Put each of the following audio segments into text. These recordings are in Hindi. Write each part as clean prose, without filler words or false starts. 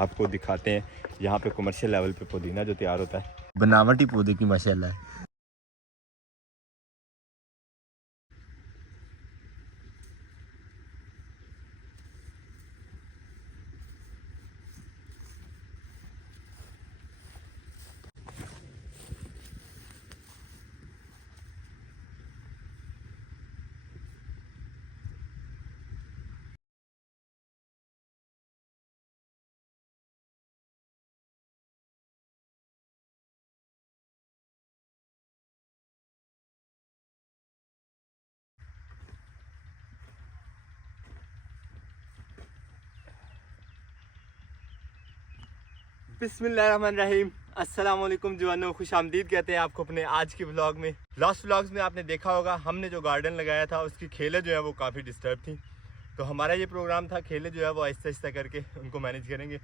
आपको दिखाते हैं यहाँ पे कमर्शियल लेवल पे पुदीना जो तैयार होता है, बनावटी पौधे की माशाल्लाह है। बिस्मिल्लाहिर्रहमानिर्रहीम, अस्सलाम वालेकुम जवानों, खुश आमदीद कहते हैं आपको अपने आज के व्लॉग में। लास्ट व्लॉग्स में आपने देखा होगा हमने जो गार्डन लगाया था उसकी खेलें जो है वो काफ़ी डिस्टर्ब थी, तो हमारा ये प्रोग्राम था खेलें जो है वो आहिस्ता आहिस्ता करके उनको मैनेज करेंगे।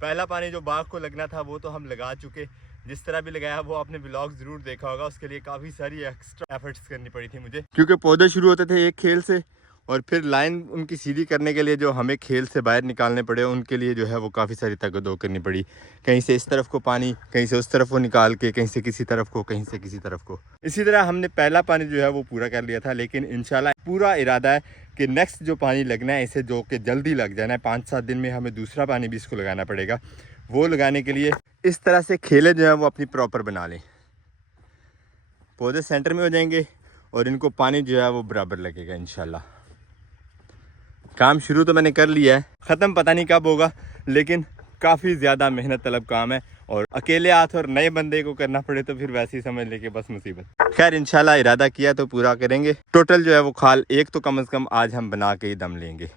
पहला पानी जो बाग को लगना था वो तो हम लगा चुके, जिस तरह भी लगाया वो आपने व्लॉग ज़रूर देखा होगा। उसके लिए काफ़ी सारी एक्स्ट्रा एफर्ट्स करनी पड़ी थी मुझे, क्योंकि पौधे शुरू होते थे एक खेल से और फिर लाइन उनकी सीधी करने के लिए जो हमें खेल से बाहर निकालने पड़े उनके लिए जो है वो काफ़ी सारी तगदो करनी पड़ी। कहीं से इस तरफ को पानी, कहीं से उस तरफ को निकाल के, कहीं से किसी तरफ को, कहीं से किसी तरफ को। इसी तरह हमने पहला पानी जो है वो पूरा कर लिया था, लेकिन इंशाल्लाह पूरा इरादा है कि नेक्स्ट जो पानी लगना है इसे जो कि जल्दी लग जाना है, 5-7 दिन में हमें दूसरा पानी भी इसको लगाना पड़ेगा। वो लगाने के लिए इस तरह से खेलें जो है वो अपनी प्रॉपर बना लें, पौधे सेंटर में हो जाएंगे और इनको पानी जो है वो बराबर लगेगा इंशाल्लाह। काम शुरू तो मैंने कर लिया है, ख़त्म पता नहीं कब होगा, लेकिन काफ़ी ज़्यादा मेहनत तलब काम है और अकेले हाथ और नए बंदे को करना पड़े तो फिर वैसे ही समझ ले कि बस मुसीबत। खैर इंशाल्लाह इरादा किया तो पूरा करेंगे। टोटल जो है वो खाल एक तो कम से कम आज हम बना के ही दम लेंगे।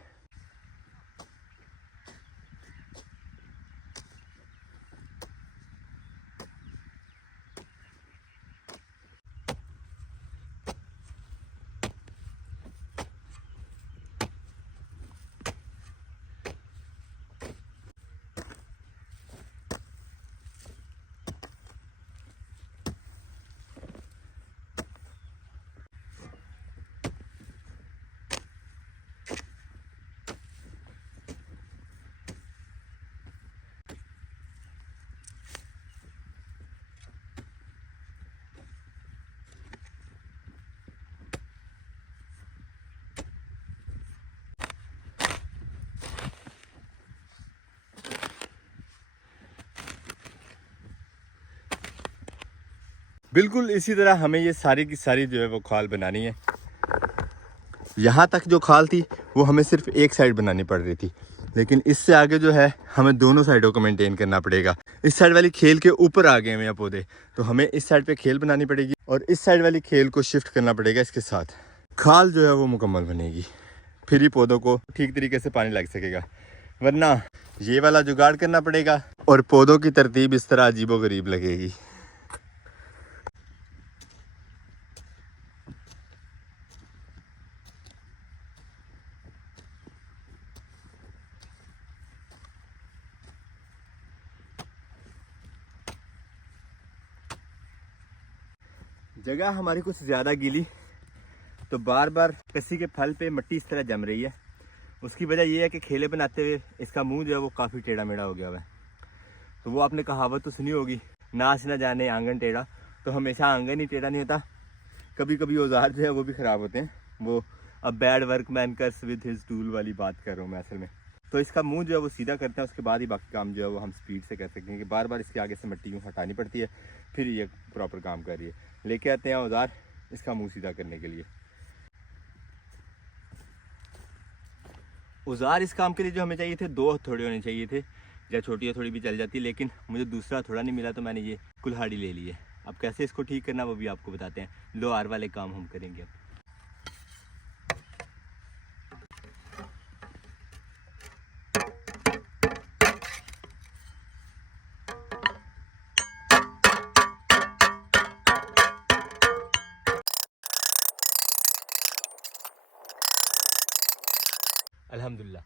बिल्कुल इसी तरह हमें ये सारी की सारी जो है वो खाल बनानी है। यहाँ तक जो खाल थी वो हमें सिर्फ एक साइड बनानी पड़ रही थी, लेकिन इससे आगे जो है हमें दोनों साइडों को मेंटेन करना पड़ेगा। इस साइड वाली खेल के ऊपर आ गए हैं पौधे, तो हमें इस साइड पे खेल बनानी पड़ेगी और इस साइड वाली खेल को शिफ्ट करना पड़ेगा। इसके साथ खाल जो है वो मुकम्मल बनेगी, फिर ही पौधों को ठीक तरीके से पानी लग सकेगा, वरना ये वाला जुगाड़ करना पड़ेगा और पौधों की तरतीब इस तरह अजीबोगरीब लगेगी। जगह हमारी कुछ ज़्यादा गीली, तो बार बार कसी के फल पे मिट्टी इस तरह जम रही है। उसकी वजह यह है कि खेले बनाते हुए इसका मुंह जो है वो काफ़ी टेढ़ा मेढ़ा हो गया हुआ है। तो वो आपने कहावत तो सुनी होगी, नाच ना जाने आंगन टेढ़ा, तो हमेशा आंगन ही टेढ़ा नहीं होता, कभी कभी औजार जो है वो भी ख़राब होते हैं। वो अब bad workman curse with his tool वाली बात कर रहा हूँ मैं असल में। तो इसका मुंह जो है वो सीधा करते हैं, उसके बाद ही बाकी काम जो है वो हम स्पीड से कर सकते हैं, कि बार बार इसके आगे से मिट्टी यूँ हटानी पड़ती है, फिर ये प्रॉपर काम कर रही है। लेके आते हैं औजार इसका मुंह सीधा करने के लिए। औजार इस काम के लिए जो हमें चाहिए थे, 2 हथौड़े होने चाहिए थे, या छोटी हथौड़ी भी चल जाती, लेकिन मुझे दूसरा हथौड़ा नहीं मिला तो मैंने ये कुल्हाड़ी ले ली है। अब कैसे इसको ठीक करना वो भी आपको बताते हैं। लो आर वाले काम हम करेंगे अब। अल्हम्दुलिल्लाह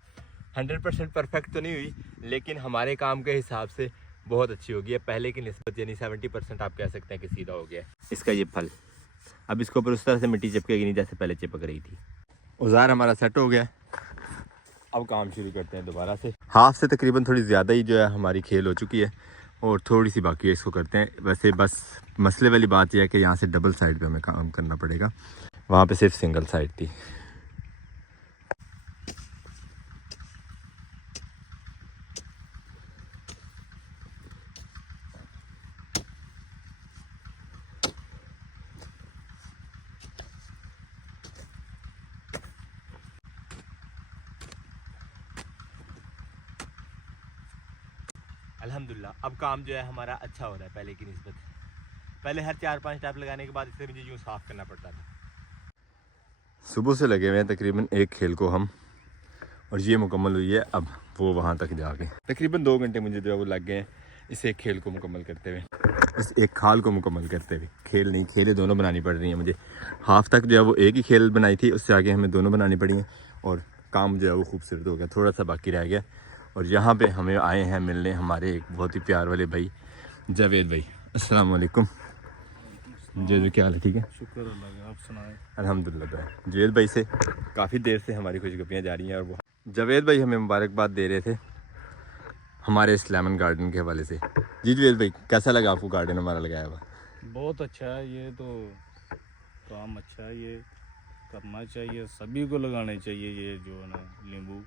100% परफेक्ट तो नहीं हुई, लेकिन हमारे काम के हिसाब से बहुत अच्छी होगी है, पहले की निस्बत, यानी 70% आप कह सकते हैं कि सीधा हो गया है इसका ये फल। अब इसके ऊपर उस तरह से मिट्टी चिपकेगी नहीं जैसे पहले चिपक रही थी। औजार हमारा सेट हो गया, अब काम शुरू करते हैं दोबारा से। हाफ से तकरीबन थोड़ी ज़्यादा ही जो है हमारी खेल हो चुकी है और थोड़ी सी बाकी है, इसको करते हैं। वैसे बस मसले वाली बात यह है कि यहाँ से डबल साइड पे हमें काम करना पड़ेगा, वहाँ पे सिर्फ सिंगल साइड थी। अल्हम्दुलिल्लाह अब काम जो है हमारा अच्छा हो रहा है पहले की निस्बत। पहले हर 4-5 टैप लगाने के बाद इसे मुझे यूँ साफ़ करना पड़ता था। सुबह से लगे हुए हैं तकरीबन एक खेल को हम, और ये मुकम्मल हुई है। अब वो वहाँ तक जाके तकरीबन 2 घंटे मुझे जो है वो लग गए हैं इस एक खेल को मुकम्मल करते हुए, इस एक खाल को मुकम्मल करते हुए। खेल नहीं, खेलें दोनों बनानी पड़ रही हैं मुझे। हाफ तक जो है वो एक ही खेल बनाई थी, उससे आगे हमें दोनों बनानी पड़ी हैं और काम जो है वो खूबसूरत हो गया। थोड़ा सा बाकी रह गया और यहाँ पे हमें आए हैं मिलने हमारे एक बहुत ही प्यार वाले भाई जावेद भाई। अस्सलाम वालेकुम। जी क्या हाल है? ठीक है, शुक्र अल्लाह का, आप सुनाएं। अल्हम्दुलिल्लाह भाई। जावेद भाई से काफ़ी देर से हमारी खुशगपियाँ जा रही हैं और वो जावेद भाई हमें मुबारकबाद दे रहे थे हमारे इस लेमन गार्डन के हवाले से। जी जावेद भाई, कैसा लगा आपको गार्डन हमारा लगाया हुआ? बहुत अच्छा है, ये तो काम अच्छा है, ये करना चाहिए, सभी को लगाने चाहिए। ये जो है ना नींबू,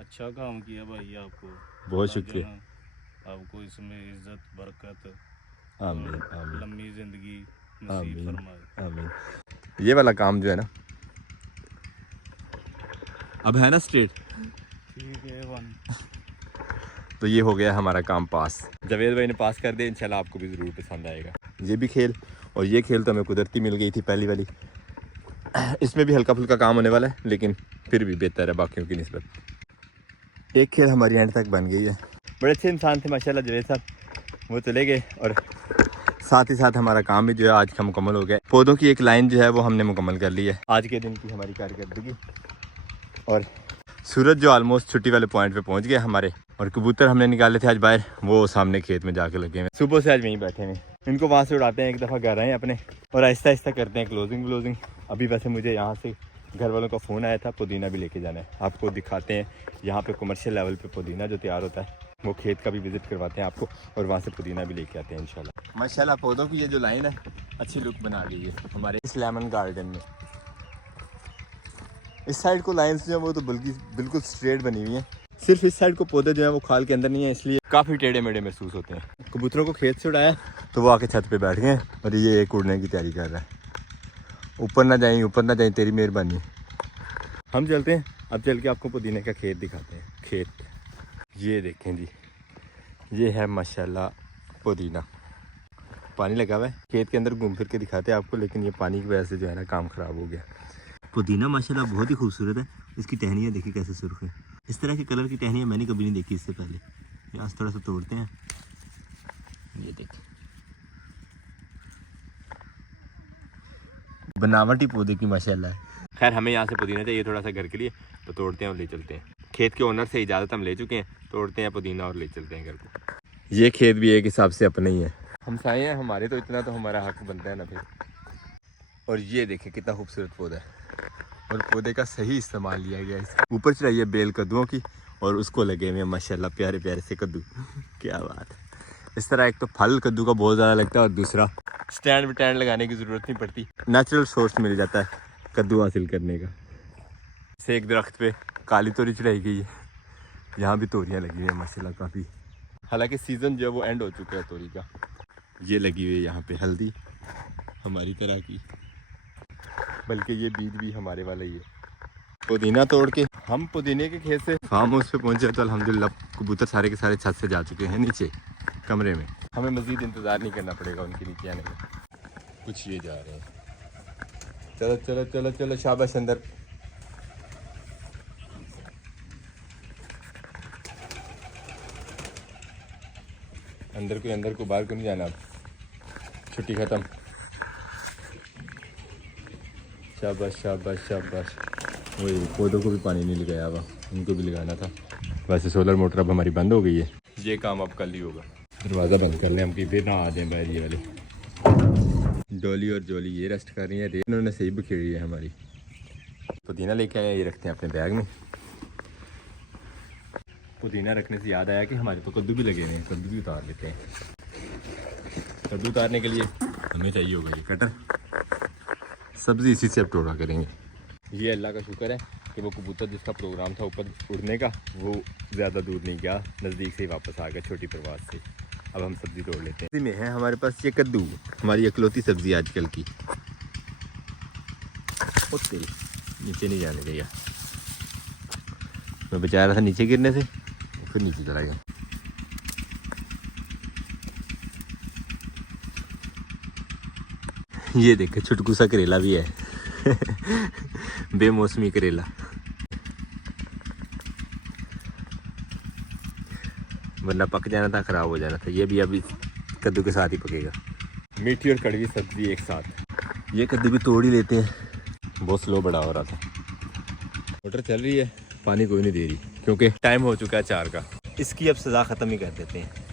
अच्छा काम किया भाई, आपको बहुत शुक्रिया। आपको इसमें इज्जत बरकत आमीन आमीन लंबी जिंदगी नसीब आमीन फरमाए। आमीन। ये वाला काम जो है ना अब है ना स्ट्रेट, ठीक है वन। तो ये हो गया हमारा काम पास। जावेद भाई ने पास कर दिया, इंशाल्लाह आपको भी ज़रूर पसंद आएगा ये भी खेल। और ये खेल तो हमें कुदरती मिल गई थी पहली वाली, इसमें भी हल्का फुल्का काम होने वाला है लेकिन फिर भी बेहतर है बाकियों की निस्बत। एक खेल हमारी एंड तक बन गई है। बड़े अच्छे इंसान थे माशाल्लाह जावेद साहब, वो चले गए और साथ ही साथ हमारा काम भी जो है आज का मुकम्मल हो गया। पौधों की एक लाइन जो है वो हमने मुकम्मल कर ली है आज के दिन की हमारी कारकर्दगी। और सूरज जो ऑलमोस्ट छुट्टी वाले पॉइंट पे पहुंच गया हमारे, और कबूतर हमने निकाले थे आज बाहर, वो सामने खेत में जाके लगे हुए। सुबह से आज वहीं बैठे हैं, इनको वहाँ से उड़ाते हैं, एक दफ़ा घर आए अपने और आहिस्ता आहिस्ता करते हैं क्लोजिंग। अभी वैसे मुझे यहाँ से घर वालों का फ़ोन आया था, पुदीना भी लेके जाना है। आपको दिखाते हैं यहाँ पे कमर्शियल लेवल पे पुदीना जो तैयार होता है, वो खेत का भी विज़िट करवाते हैं आपको और वहाँ से पुदीना भी लेके आते हैं इंशाल्लाह। माशाल्लाह पौधों की ये जो लाइन है अच्छी लुक बना ली है हमारे इस लेमन गार्डन में। इस साइड को लाइन्स जो है वो तो बिल्कुल स्ट्रेट बनी हुई हैं, सिर्फ इस साइड को पौधे जो है वो खाल के अंदर नहीं है, इसलिए काफ़ी टेढ़े मेढ़े महसूस होते हैं। कबूतरों को खेत से उड़ाया तो वो आके छत पे बैठ गए और ये एक उड़ने की तैयारी कर रहा है। ऊपर ना जाएं तेरी मेहरबानी। हम चलते हैं, अब चल के आपको पुदीने का खेत दिखाते हैं। खेत ये देखें जी, ये है माशाल्लाह पुदीना, पानी लगा हुआ है। खेत के अंदर घूम फिर के दिखाते हैं आपको, लेकिन ये पानी की वजह से जो है ना काम ख़राब हो गया। पुदीना माशाल्लाह बहुत ही खूबसूरत है, इसकी टहनियाँ देखिए कैसे सुर्ख है। इस तरह के कलर की टहनियाँ मैंने कभी नहीं देखी इससे पहले। ये आज थोड़ा सा तोड़ते हैं, ये देखिए बनावटी पौधे की माशाल्लाह है। खैर हमें यहाँ से पुदीना चाहिए थोड़ा सा घर के लिए, तो तोड़ते हैं और ले चलते हैं। खेत के ओनर से इजाज़त हम ले चुके हैं, तोड़ते हैं पुदीना और ले चलते हैं घर को। ये खेत भी एक हिसाब से अपना ही है, हमसाए हैं हमारे, तो इतना तो हमारा हक बनता है ना फिर। और ये देखें कितना खूबसूरत पौधा है और पौधे का सही इस्तेमाल लिया गया है। ऊपर चढ़ाई है बेल कद्दुओं की और उसको लगे हुए माशाल्लाह प्यारे प्यारे से कद्दू। क्या बात है। इस तरह एक तो फल कद्दू का बहुत ज़्यादा लगता है और दूसरा स्टैंड वैंड लगाने की ज़रूरत नहीं पड़ती, नेचुरल सोर्स मिल जाता है कद्दू हासिल करने का। से एक दरख्त पे काली तोरी चढ़ाई गई है, यहाँ भी तोरियाँ लगी हुई हैं माशाल्लाह काफ़ी। हालांकि सीज़न जो है वो एंड हो चुका है तोरी का। ये लगी हुई है यहाँ पे हल्दी हमारी तरह की, बल्कि ये बीज भी हमारे वाला ही है। पुदीना तोड़ के हम पुदीने के खेत से फार्म हाउस पे पहुँचे तो अल्हम्दुलिल्लाह कबूतर सारे के सारे छत से जा चुके हैं नीचे कमरे में। हमें मज़ीद इंतज़ार नहीं करना पड़ेगा उनके नीचे आने का। कुछ ये जा रहे हैं, चलो चलो चलो चलो शाबाश अंदर। अंदर को बाहर को नहीं जाना, अब छुट्टी ख़त्म। शाबाश शाबाश शाबाश। वही पौधों को भी पानी नहीं लगाया हुआ, उनको भी लगाना था। वैसे सोलर मोटर अब हमारी बंद हो गई है, ये काम अब कल ही होगा। दरवाज़ा बंद कर लें हम कि फिर ना आ जाए बाहर ये वाले। डॉली और जॉली ये रेस्ट कर रही है, इन्होंने सही बिखेरी है हमारी। पुदीना लेके आए, ये रखते हैं अपने बैग में पुदीना रखने से याद आया कि हमारे तो कद्दू भी लगे हुए हैं, कद्दू भी उतार लेते हैं। कद्दू उतारने के लिए हमें चाहिए होगा ये कटर, सब्ज़ी इसी से अब टोड़ा करेंगे। ये अल्लाह का शुक्र है कि वो कबूतर जिसका प्रोग्राम था ऊपर उड़ने का वो ज़्यादा दूर नहीं गया, नज़दीक से ही वापस आ गया छोटी प्रवास से। अब हम सब्ज़ी तोड़ लेते हैं। इसी में है हमारे पास ये कद्दू, हमारी इकलौती सब्ज़ी आजकल की। ओ तेरी, नीचे नहीं जाने देगा, मैं बचा रहा था नीचे गिरने से, फिर नीचे चला गया। ये देखे छुटकू सा करेला भी है बेमौसमी करेला। वरना पक जाना था, ख़राब हो जाना था। ये भी अभी कद्दू के साथ ही पकेगा। मीठी और कड़वी सब्ज़ी एक साथ। ये कद्दू भी तोड़ ही लेते हैं, बहुत स्लो बड़ा हो रहा था। मोटर चल रही है, पानी कोई नहीं दे रही क्योंकि टाइम हो चुका है 4 का। इसकी अब सज़ा ख़त्म ही कर देते हैं।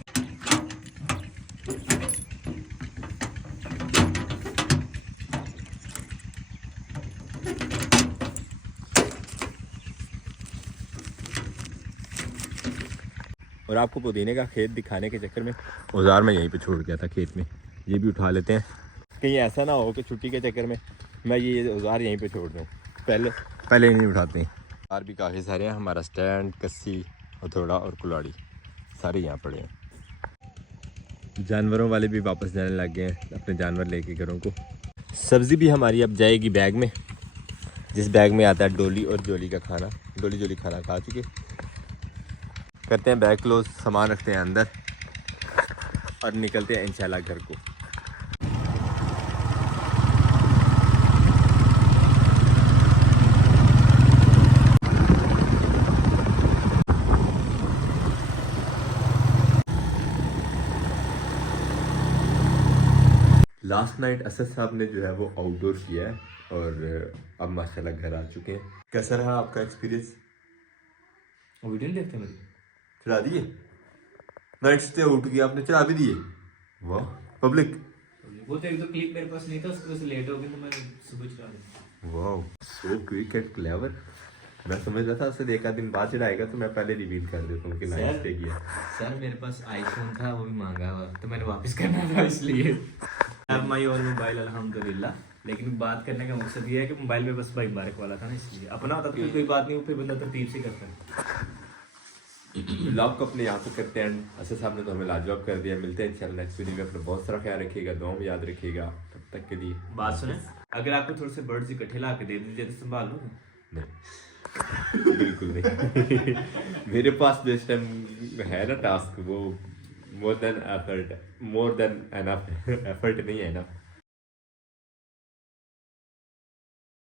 और आपको पुदीने का खेत दिखाने के चक्कर में औजार मैं यहीं पे छोड़ गया था खेत में, ये भी उठा लेते हैं। कहीं ऐसा ना हो कि छुट्टी के चक्कर में मैं ये औजार यहीं पे छोड़ दूँ, पहले नहीं उठाते हैं। औजार भी काफ़ी सारे हैं, हमारा स्टैंड, कस्सी, हथौड़ा और कुल्हाड़ी सारे यहाँ पड़े हैं। जानवरों वाले भी वापस जाने लग गए हैं अपने जानवर लेके घरों को। सब्ज़ी भी हमारी अब जाएगी बैग में, जिस बैग में आता है डोली और जोली का खाना। डोली जोली खाना खा चुके, करते हैं बैग क्लोज, सामान रखते हैं अंदर और निकलते हैं इंशाल्लाह घर को। लास्ट नाइट असद साहब ने जो है वो आउटडोर किया है और अब माशाल्लाह घर आ चुके हैं। कैसा रहा आपका एक्सपीरियंस? वीडियो नहीं देखते मेरी? चला दिए नाइट स्टे उठ गया आपने, चला भी दिए। वाह पब्लिक, वो तो एक दो क्लिप मेरे पास नहीं था, उसकी वजह से लेट हो गया, तो मैंने सुबह चला दिया। वाह सो क्विक एंड क्लेवर। मैं समझ रहा था उससे एक आध दिन बाद चढ़ाएगा तो मैं पहले रिवील कर देता हूँ कि नाइट स्टे किया। सर मेरे पास आईफोन था, वो भी महंगा हुआ, तो मैंने वापस करना था इसलिए। अब माई और मोबाइल अल्हम्दुलिल्लाह, लेकिन बात करने का मकसद ये है कि मोबाइल में बस भाई मुबारक वाला था ना, इसलिए अपना होता तो कोई बात नहीं, वो फिर बंदा तरतीब से करता है। ब्लॉग को अपने यहाँ पे करते हैं। असद साहब ने तो हमें लाजवाब कर दिया। मिलते हैं इंशाल्लाह नेक्स्ट वीडियो में। अपना बहुत सारा ख्याल रखिएगा, दुआ में याद रखिएगा। तब तक के लिए बात सुने, अगर आपको थोड़े से बर्ड्स इकट्ठे ला के दे दीजिए तो संभाल लो। नहीं बिल्कुल नहीं मेरे पास जो इस टाइम है ना टास्क, वो मोर देन एफर्ट नहीं है ना।